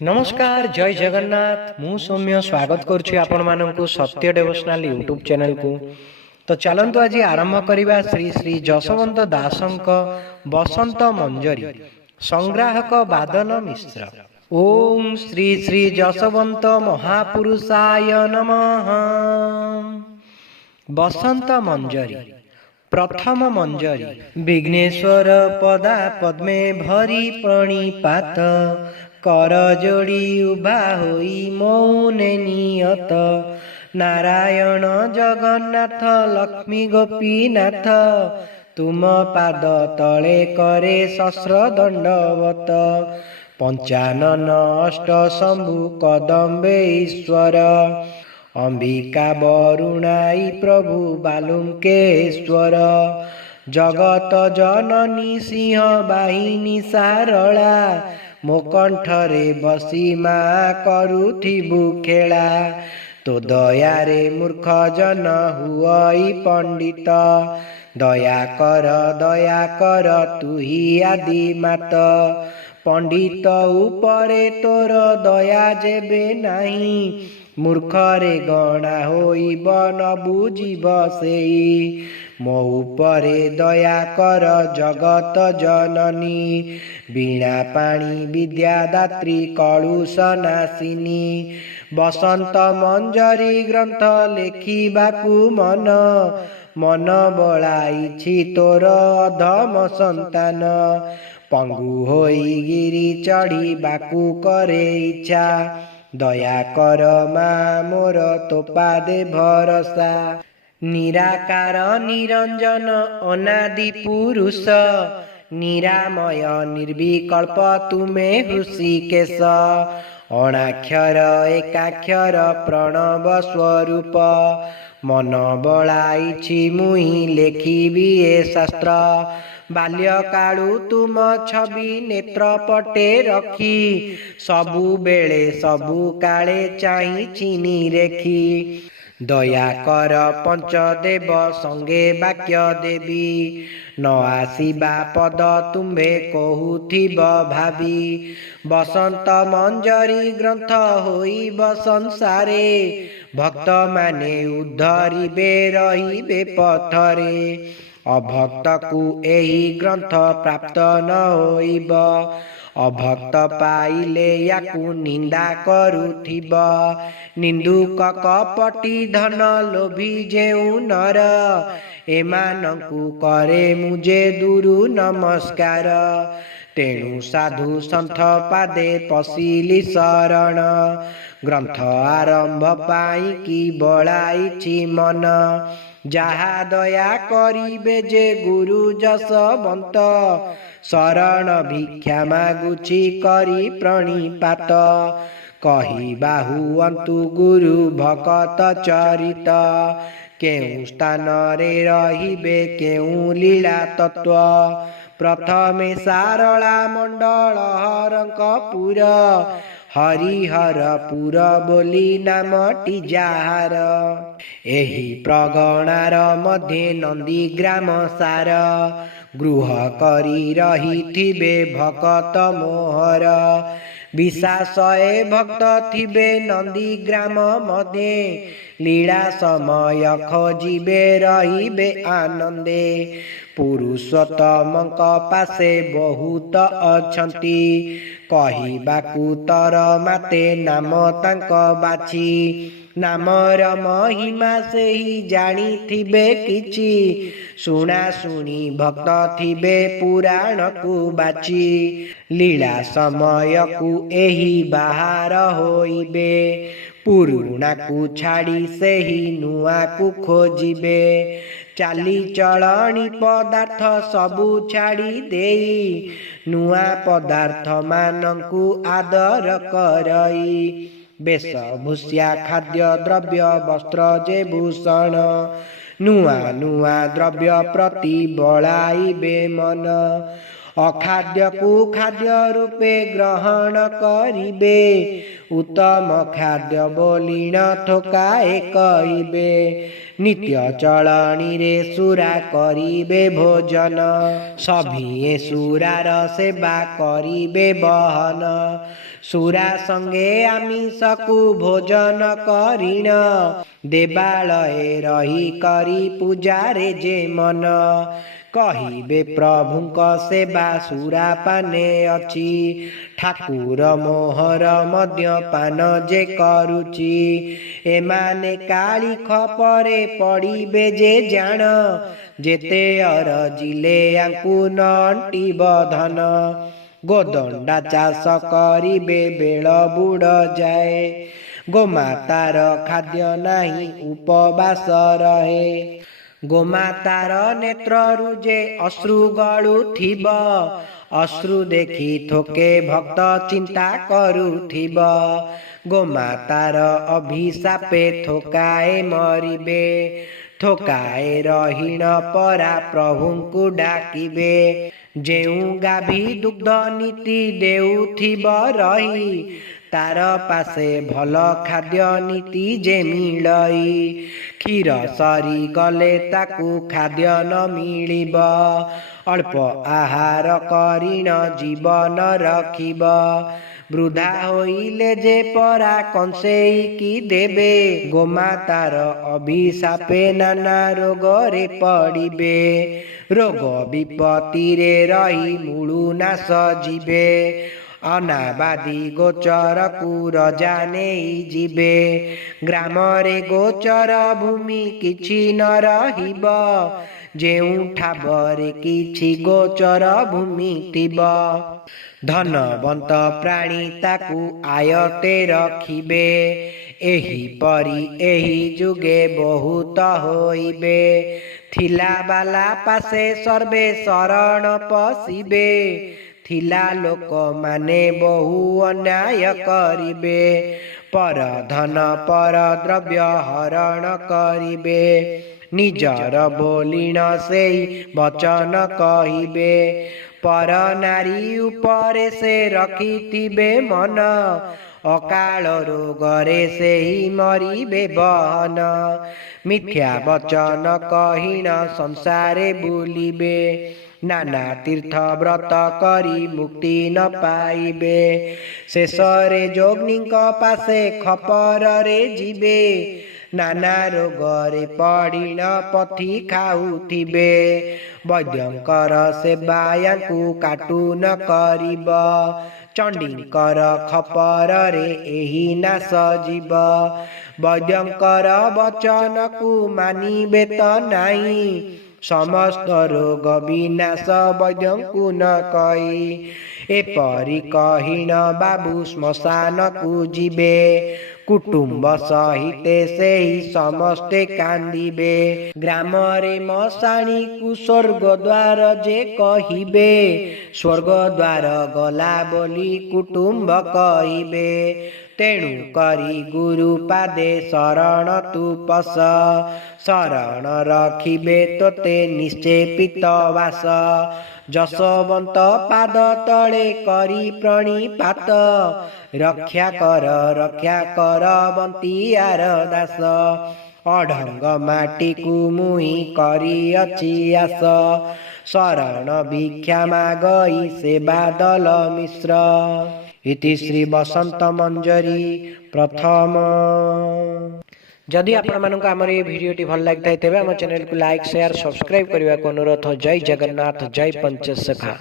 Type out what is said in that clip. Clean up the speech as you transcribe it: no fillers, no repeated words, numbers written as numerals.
नमस्कार जय जगन्नाथ मु सौम्य स्वागत करुछि आपण माननकु सत्य डेवोशनल यूट्यूब चैनल को। तो चलंतु आज आरंभ करिबा श्री श्री जसवंत दासंक बसंत मंजरी संग्राहक बादल मिश्र। ओम श्री श्री जसवंत महापुरुषाय नमः। बसंत मंजरी प्रथम मंजरी। विघ्नेश्वर पदा पद्मे भरी प्रणिपात कर जोड़ी उभा होई मौने नियत। नारायण जगन्नाथ लक्ष्मी गोपीनाथ तुम पाद तले करे सहस्र दंडवत। पंचानन अष्ट शंभु कदम्बे ईश्वर अंबिका वरुणाई प्रभु बालुकेश्वर। जगत जननी सिंह बाहिनी सारला मो कंठरे बसी माँ करुथिबु खेला। तो दयारे मूर्ख जन हुई पंडित दया कर तु ही आदि मात। पंडित उपरे तोर दया जेबे नाही मूर्खरे गणा होइब न बुझिब सेई। मो उपरे दया कर जगत जननी वीणा पाणी विद्यादात्री कलुष नासिनी। बसंत मंजरी ग्रंथ लेखिबाकु मन मन बळाइछि तोर अधम संतान। पंगु होई गिरी चढ़िबाकु करे इच्छा दया कर मा मोर तो पादे भरसा। निराकार निरंजन अनादि पुरुष निरामय निर्विकल्प तुमे ऋषिकेश। अणाक्षर एकाक्षर प्रणव स्वरूप मन बळाइछि मुहि लेखिबि ए शास्त्र। बाल्यकालु तुम छवि नेत्र पटे रखी सबु बेले सबु काले चाहिछि निरेखी। दया कर पंचदेव संगे वाक्य देवी न आसीबा पद तुम्भे कहुथिब भावी। बसंत मंजरी ग्रंथ होइब संसारे भक्त माने उद्धरिबे रहिबे पथरे। अभक्त को एही ग्रंथ प्राप्त न होइब अभक्त पाइले याकु निंदा करुथिब। निंदुक कपटी धन लोभी जेउ नर एमानंकु करे मुझे दुरु नमस्कार। तेणु साधु संथ पादे पशिली शरण ग्रंथ आरंभ पाई कि बळाइछि मन। जहा दया करिबे जे गुरु जसवंत शरण भिक्षा मागुछि करी प्रणिपात। कही बाहु अंतु गुरु भकत चरित केउ स्थान रे रहिबे केउ लीला तत्व। प्रथमे सारला मंडल हरंकपुर हरिहरपुर बोली नामटी जाहार। एही प्रगणार मध्ये नंदीग्राम सार गृह करी रहिथिबे भकत मोहर। विशासए भक्त थिबे नंदीग्राम मध्ये लीला समय खोजिबे रहिबे आनंदे। पुरुषोत्तमंक पासे बहुत अछंती कहिबाकु तर माते नाम तांक बाछि। नामर महिमा सेही जानिथिबे किछि शुणा शुणी भक्त थिबे पुराण को बाची। लीला समय को एही बाहर होइबे पुरुणा को छाड़ी सेही नुआ को खोजिबे। चाली चलणी पदार्थ सबु छाड़ी देई नुआ पदार्थ मानंकु आदर करई। वेशभूषा खाद्य द्रव्य वस्त्र जे भूषण नुआ नुआ द्रव्य प्रति बळाइबे मन। अखाद्य को खाद्य रूपे ग्रहण करिबे उत्तम खाद्य बोली न थोकाए कहिबे नित्य चलनी रे सुरा करिबे भोजन सभिए सुरार सेवा करिबे बहन सुरा संगे आमिषकु भोजन करिण देवालये रही करी पूजारे जे मन कहिबे प्रभुंक सेवा सुरा पाने अछि ठाकुर मोहर मद्यपान जे करुची एमाने काली खपरे पड़िबे जे जान जेते अरजिले आंकु न अंटिब धन गोदंडा चाष करिबे बेल बुड़ जाए गोमातार खाद्य नाही उपवास रहे गोमातार नेत्ररु जे अश्रु गळुथिब अश्रु देखि थोके भक्त चिंता करुथिब गोमातार अभिशापे थोकाए मरिबे थोकाए रहीण परा प्रभुंकु डाकिबे जेउ गाभी दुग्ध नीति देउथिब रही तार पासे भल खाद्य नीति जे मिलई क्षीर सरी गले ताकू खाद्य न मिलिब अल्प आहार करिण जीवन रखिब वृद्धा होइले जे परा कंसेई की देबे गोमातार अभिशापे नाना रोग रे पड़िबे रोग विपत्ति रे रही मूलु नाश जीवे अनाबादी गोचर को रजा नहीं जीवे ग्राम रे गोचर भूमि किछि न रहिब जेउ ठाबरे किछि गोचर भूमि थिब धनवंत प्राणी ताकू आयते रखिबे एही परी एही जुगे बहुत होइबे थिला बाला पासे सर्वे शरण पसिबे थिला लोक माने बहु अन्याय करिबे पर धन पर द्रव्य हरण करिबे निजर बोलिण सेई वचन कहिबे पर नारी उपरे से रखिथिबे मन अकाल रोगरे से ही मरिबे बहन मिथ्या वचन कहिण संसारे बुलिबे नाना तीर्थ व्रत करी मुक्ति न पाइबे शेषरे जोग्निक पासे खपर रे जीवे नाना रोगरे पड़िण पथि खाउथिबे वैद्यंकर सेवायाकु काटु न करिब चंडीकर खपर रे एही नाश जीव वैद्यंकर वचन को मानिबे त नाही समस्त रोग विनाश वैद्यंकु न कही एपरी कहिण बाबू श्मशान को जीवे कुटुंब सहिते से ही समस्ते कांदिबे ग्राम रे मशाणी को स्वर्ग द्वार जे कहिबे स्वर्ग द्वार गला बोली कुटुंब कहिबे तेणु करी गुरु पादे शरण तू पस शरण रखिबे तोते निश्चेपित वास जसवंत पाद तले करी प्रणिपात रक्षा कर बंतियार दास अढंग माटी को मुही करी अछि आस शरण भिक्षा मागई से बादल मिश्र इति श्री बसंत मंजरी प्रथम। जदि आपण मानक आमर ये भिडियोटी भल लगी तेबे आम चैनल को लाइक शेयर सब्सक्राइब करने को अनुरोध। जय जगन्नाथ जय पंचसखा।